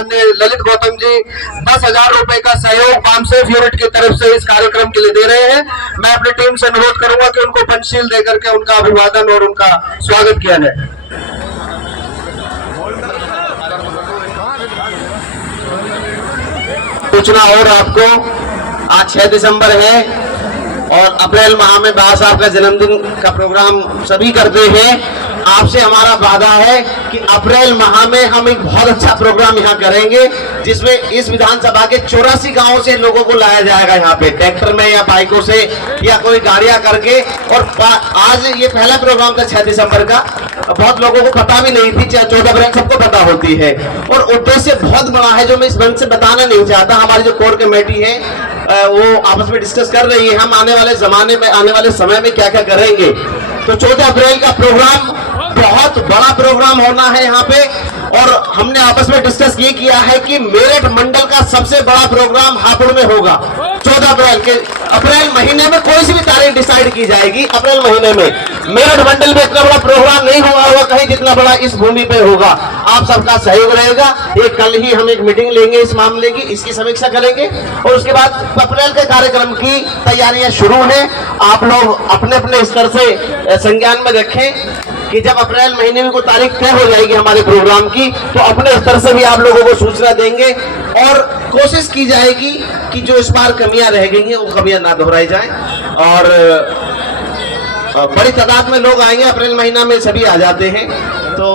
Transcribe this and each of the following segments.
ललित गौतम जी 10,000 रुपए का सहयोग बामसेफ यूनिट की तरफ से इस कार्यक्रम के लिए दे रहे हैं। मैं अपनी टीम से अनुरोध करूंगा कि उनको पंचशील देकर के उनका अभिवादन और उनका स्वागत किया जाए। सूचना और आपको, आज 6 दिसंबर है और अप्रैल माह में बाबा साहब का जन्मदिन का प्रोग्राम सभी करते हैं। आपसे हमारा वादा है कि अप्रैल माह में हम एक बहुत अच्छा प्रोग्राम यहाँ करेंगे, जिसमें इस विधानसभा के 84 गांवों से लोगों को लाया जाएगा यहाँ पे, ट्रैक्टर में या बाइकों से या कोई गाड़ियां करके। और आज ये पहला प्रोग्राम था 6 दिसंबर का, बहुत लोगों को पता भी नहीं थी, 14 अप्रैल सबको पता होती है। और उद्देश्य बहुत बड़ा है जो मैं इस मंच से बताना नहीं चाहता। हमारी जो कोर कमेटी है वो आपस में डिस्कस कर रही है हम आने वाले जमाने में, आने वाले समय में क्या क्या करेंगे। तो 14 अप्रैल का प्रोग्राम बहुत बड़ा प्रोग्राम होना है यहाँ पे, और हमने आपस में डिस्कस ये किया है कि मेरठ मंडल का सबसे बड़ा प्रोग्राम हापुड़ में होगा 14 अप्रैल के। अप्रैल महीने में कोई सी भी तारीख डिसाइड की जाएगी, अप्रैल महीने में मेरठ मंडल में इतना बड़ा प्रोग्राम नहीं होगा कहीं जितना बड़ा इस भूमि पे होगा। आप सबका सहयोग रहेगा। ये कल ही हम एक मीटिंग लेंगे इस मामले की, इसकी समीक्षा करेंगे और उसके बाद अप्रैल के कार्यक्रम की तैयारियां शुरू हैं। आप लोग अपने अपने स्तर से संज्ञान में रखें कि जब अप्रैल महीने में कोई तारीख तय हो जाएगी हमारे प्रोग्राम की, तो अपने स्तर से भी आप लोगों को सूचना देंगे और कोशिश की जाएगी कि जो इस बार कमियां रह गई हैं वो कमियां ना दोहराई जाएं। और बड़ी तादाद में लोग आएंगे, अप्रैल महीना में सभी आ जाते हैं। तो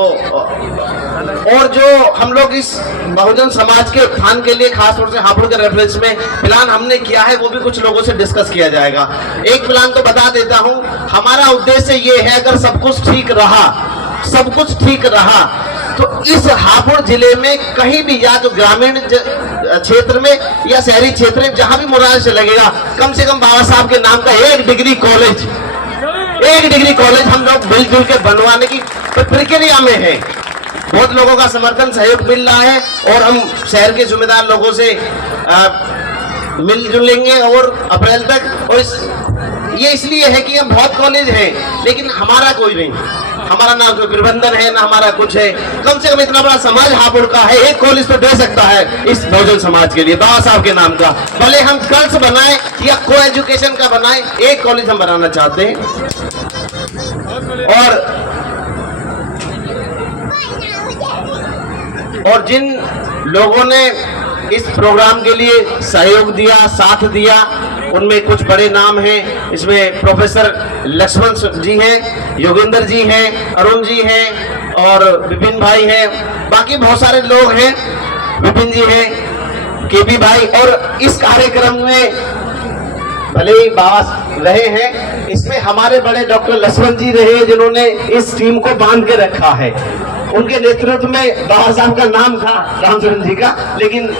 और जो हम लोग इस बहुजन समाज के उत्थान के लिए खासतौर से हापुड़ के रेफरेंस में प्लान हमने किया है, वो भी कुछ लोगों से डिस्कस किया जाएगा। एक प्लान तो बता देता हूं, हमारा उद्देश्य ये है अगर सब कुछ ठीक रहा तो इस हापुड़ जिले में कहीं भी, या तो ग्रामीण क्षेत्र में या शहरी क्षेत्र में, जहां भी मुराद से लगेगा, कम से कम बाबा साहब के नाम का एक डिग्री कॉलेज हम लोग मिलजुल के बनवाने की प्रक्रिया में है। बहुत लोगों का समर्थन सहयोग मिल रहा है और हम शहर के जिम्मेदार लोगों से मिलजुल लेंगे और अप्रैल तक। और ये इसलिए है कि हम बहुत कॉलेज हैं लेकिन हमारा कोई नहीं, हमारा ना कोई प्रबंधन है ना हमारा कुछ है। कम से कम इतना बड़ा समाज हापुड़ का है, एक कॉलेज तो दे सकता है इस बहुजन समाज के लिए बाबा साहब के नाम का। भले हम गर्ल्स बनाए या को एजुकेशन का बनाए, एक कॉलेज हम बनाना चाहते हैं। और जिन लोगों ने इस प्रोग्राम के लिए सहयोग दिया, साथ दिया, उनमें कुछ बड़े नाम हैं। इसमें प्रोफेसर लक्ष्मण जी हैं, योगेंद्र जी हैं, अरुण जी हैं और विपिन भाई हैं, बाकी बहुत सारे लोग हैं, विपिन जी हैं, केपी भाई। और इस कार्यक्रम में भले ही बाबा रहे हैं, इसमें हमारे बड़े डॉक्टर लक्ष्मण जी रहे जिन्होंने इस टीम को बांध के रखा है। उनके नेतृत्व में बाबा साहब का नाम था रामचरण जी का, लेकिन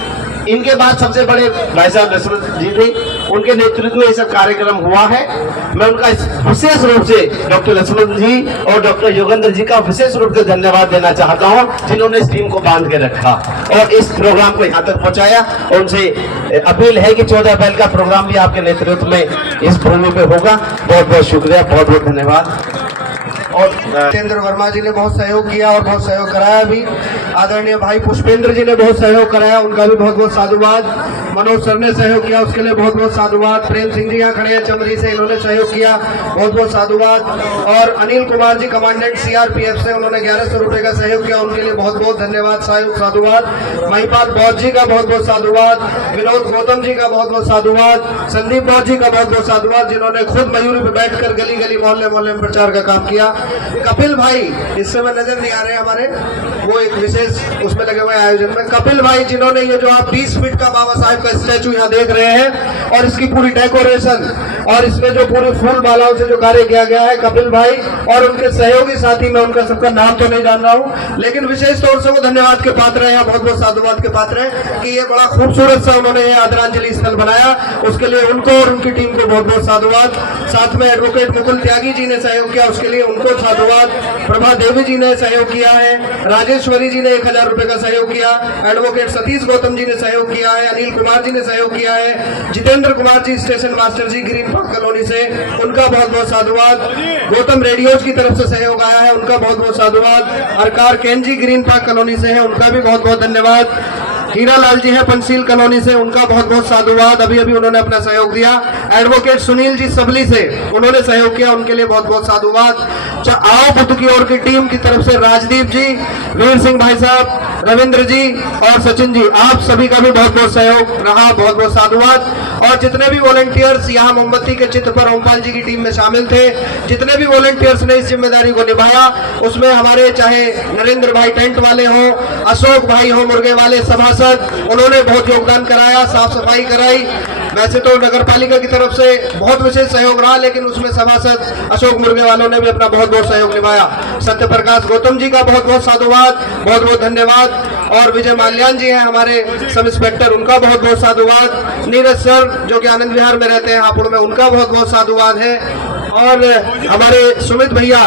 इनके बाद सबसे बड़े भाई साहब लक्ष्मण जी थे, उनके नेतृत्व में ये सब कार्यक्रम हुआ है। मैं उनका विशेष रूप से डॉक्टर लक्ष्मण जी और डॉक्टर योगेंद्र जी का विशेष रूप से धन्यवाद देना चाहता हूं, जिन्होंने इस टीम को बांध के रखा और इस प्रोग्राम को यहाँ तक पहुंचाया। उनसे अपील है कि 14 अप्रैल का प्रोग्राम भी आपके नेतृत्व में इस भूमि पे होगा। बहुत बहुत शुक्रिया, बहुत बहुत धन्यवाद। और जितेंद्र वर्मा जी ने बहुत सहयोग किया और बहुत सहयोग कराया भी। आदरणीय भाई पुष्पेंद्र जी ने बहुत सहयोग कराया, उनका भी बहुत बहुत साधुवाद। मनोज सर ने सहयोग किया, उसके लिए बहुत बहुत साधुवाद। प्रेम सिंह जी यहाँ खड़े हैं चमरी से, इन्होंने सहयोग किया, बहुत बहुत साधुवाद। और अनिल कुमार जी कमांडेंट CRPF से, उन्होंने 1100 रुपए का सहयोग किया, उनके लिए बहुत बहुत धन्यवाद, साधुवाद। महिपाल बौद्ध जी का बहुत बहुत साधुवाद। विनोद गौतम जी का बहुत बहुत साधुवाद। संदीप बौद्ध जी का बहुत बहुत साधुवाद, जिन्होंने खुद मयूरी पे बैठकर गली गली मोहल्ले मोहल्ले में प्रचार का काम किया। कपिल भाई, इस समय नजर नहीं आ रहे हमारे, वो एक विशेष उसमें लगे हुए आयोजन में। कपिल भाई जिन्होंने ये जो आप 20 फीट का बाबा साहब का स्टैचू यहाँ देख रहे हैं और इसकी पूरी डेकोरेशन और इसमें जो पूरी फूल मालाओं से जो कार्य किया गया है, कपिल भाई और उनके सहयोगी साथी, मैं उनका सबका नाम तो नहीं जान रहा हूँ, लेकिन विशेष तौर से वो धन्यवाद के पात्र हैं, बहुत बहुत साधुवाद के पात्र हैं कि ये बड़ा खूबसूरत सा उन्होंने ये आदरांजलि स्थल बनाया। उसके लिए उनको और उनकी टीम को बहुत बहुत साधुवाद। साथ में एडवोकेट मुकुल त्यागी जी ने सहयोग किया, उसके लिए उनको साधुवाद। प्रभा देवी जी ने सहयोग किया है, राजेश्वरी जी ने 1000 रुपए का सहयोग किया, एडवोकेट सतीश गौतम जी ने सहयोग किया है, अनिल कुमार जी ने सहयोग किया है, जितेंद्र कुमार जी स्टेशन मास्टर जी ग्रीन पार्क कॉलोनी से, उनका बहुत बहुत साधुवाद। गौतम रेडियोज की तरफ से सहयोग आया है, उनका बहुत बहुत साधुवाद। अरकार केन जी ग्रीन पार्क कॉलोनी से है, उनका भी बहुत बहुत धन्यवाद। हीरा लाल जी है पंचशील कॉलोनी से, उनका बहुत बहुत साधुवाद, अभी अभी उन्होंने अपना सहयोग दिया। एडवोकेट सुनील जी सबली से, उन्होंने सहयोग किया, उनके लिए बहुत बहुत साधुवाद। आओ बुद्ध की ओर की टीम की तरफ से राजदीप जी, वीर सिंह भाई साहब, रविंद्र जी और सचिन जी, आप सभी का भी बहुत बहुत सहयोग रहा, बहुत बहुत साधुवाद। और जितने भी वॉलंटियर्स यहाँ मोमबत्ती के चित्र पर ओमपाल जी की टीम में शामिल थे, जितने भी वॉलंटियर्स ने इस जिम्मेदारी को निभाया, उसमें हमारे चाहे नरेंद्र भाई टेंट वाले हों, अशोक भाई हो मुर्गे वाले सभासद, उन्होंने बहुत योगदान कराया, साफ सफाई कराई। वैसे तो नगर पालिका की तरफ से बहुत विशेष सहयोग रहा, लेकिन उसमें सभासद अशोक मुर्गे वालों ने भी अपना बहुत बहुत सहयोग निभाया। सत्य प्रकाश गौतम जी का बहुत बहुत साधुवाद, बहुत बहुत धन्यवाद। और विजय माल्यान जी हैं हमारे सब इंस्पेक्टर, उनका बहुत बहुत साधुवाद। नीरज सर जो कि आनंद विहार में रहते हैं हापुड़ में, उनका बहुत बहुत साधुवाद है। और हमारे सुमित भैया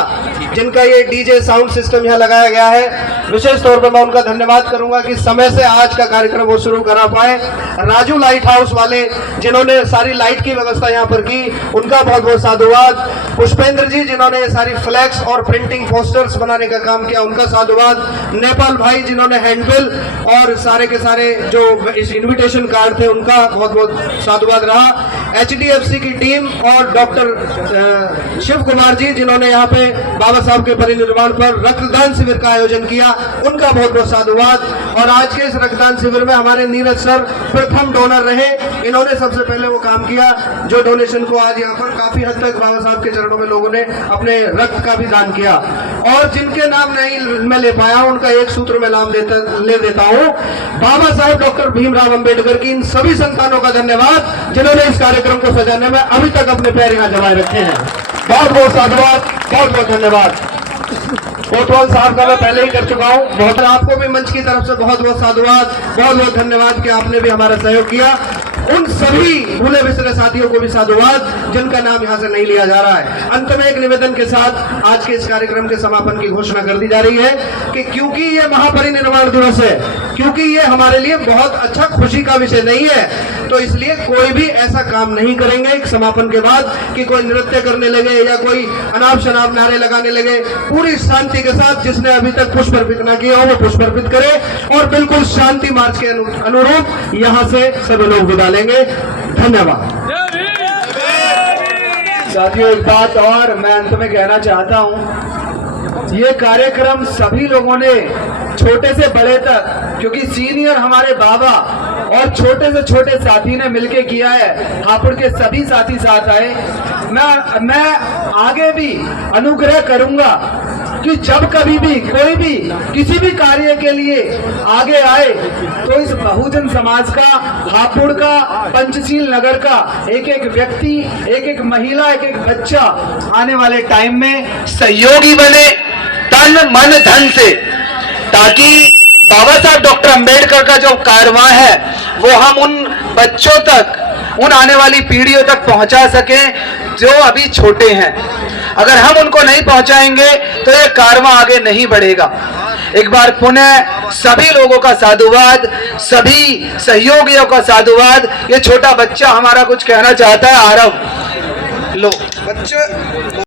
जिनका ये डीजे साउंड सिस्टम यहाँ लगाया गया है, विशेष तौर पर मैं उनका धन्यवाद करूंगा कि समय से आज का कार्यक्रम वो शुरू करा पाए। राजू लाइट हाउस वाले जिन्होंने सारी लाइट की व्यवस्था यहाँ पर की, उनका बहुत बहुत साधुवाद। पुष्पेंद्र जी जिन्होंने ये सारी फ्लैक्स और प्रिंटिंग पोस्टर्स बनाने का काम किया, उनका साधुवाद। नेपाल भाई जिन्होंने हैंडबिल और सारे के सारे जो इस इन्विटेशन कार्ड थे, उनका बहुत बहुत साधुवाद रहा। HDFC की टीम और डॉक्टर शिव कुमार जी जिन्होंने यहाँ पे बाबा साहब के परिनिर्वाण पर रक्तदान शिविर का आयोजन किया, उनका बहुत बहुत साधुवाद। और आज के इस रक्तदान शिविर में हमारे नीरज सर प्रथम डोनर रहे, इन्होंने सबसे पहले वो काम किया जो डोनेशन को आज यहाँ पर काफी हद तक बाबा साहब के चरणों में लोगों ने अपने रक्त का भी दान किया। और जिनके नाम नहीं मैं ले पाया उनका एक सूत्र में नाम ले देता हूँ। बाबा साहब डॉक्टर भीमराव अंबेडकर की इन सभी संतानों का धन्यवाद जिन्होंने इस कार्यक्रम को सजाने में अभी तक अपने पैर यहाँ जमाए रखे हैं। बहुत बहुत साधुवाद, बहुत बहुत धन्यवाद। कोतवाल साहब का मैं पहले ही कर चुका हूँ। बहुत आपको भी मंच की तरफ से बहुत बहुत साधुवाद, बहुत बहुत धन्यवाद कि आपने भी हमारा सहयोग किया। उन सभी भूले बिसरे साथियों को भी साधुवाद जिनका नाम यहाँ से नहीं लिया जा रहा है। अंत में एक निवेदन के साथ आज के इस कार्यक्रम के समापन की घोषणा कर दी जा रही है कि क्योंकि ये महापरिनिर्वाण दिवस है, क्योंकि ये हमारे लिए बहुत अच्छा खुशी का विषय नहीं है, तो इसलिए कोई भी ऐसा काम नहीं करेंगे एक समापन के बाद कि कोई नृत्य करने लगे या कोई अनाप शनाप नारे लगाने लगे। पूरी शांति के साथ जिसने अभी तक पुष्प अर्पित न किया हो वो पुष्प अर्पित करे और बिल्कुल शांति मार्च के अनुरूप यहाँ से सभी लोग विदा लेंगे। धन्यवाद। साथियों, एक बात और मैं अंत में कहना चाहता हूं, ये कार्यक्रम सभी लोगों ने छोटे से बड़े तक, क्योंकि सीनियर हमारे बाबा और छोटे से छोटे साथी ने मिलके किया है। हापुड़ के सभी साथी साथ आए। मैं आगे भी अनुग्रह करूंगा कि जब कभी भी कोई भी किसी भी कार्य के लिए आगे आए तो इस बहुजन समाज का, हापुड़ का, पंचशील नगर का एक एक व्यक्ति, एक एक महिला, एक एक बच्चा आने वाले टाइम में सहयोगी बने तन मन धन से, ताकि बाबा साहब डॉक्टर अंबेडकर का जो कारवां है वो हम उन बच्चों तक, उन आने वाली पीढ़ियों तक पहुंचा सकें जो अभी छोटे हैं। अगर हम उनको नहीं पहुंचाएंगे तो ये कारवां आगे नहीं बढ़ेगा। एक बार पुनः सभी लोगों का साधुवाद, सभी सहयोगियों का साधुवाद। ये छोटा बच्चा हमारा कुछ कहना चाहता है। आरव लो बच्चे।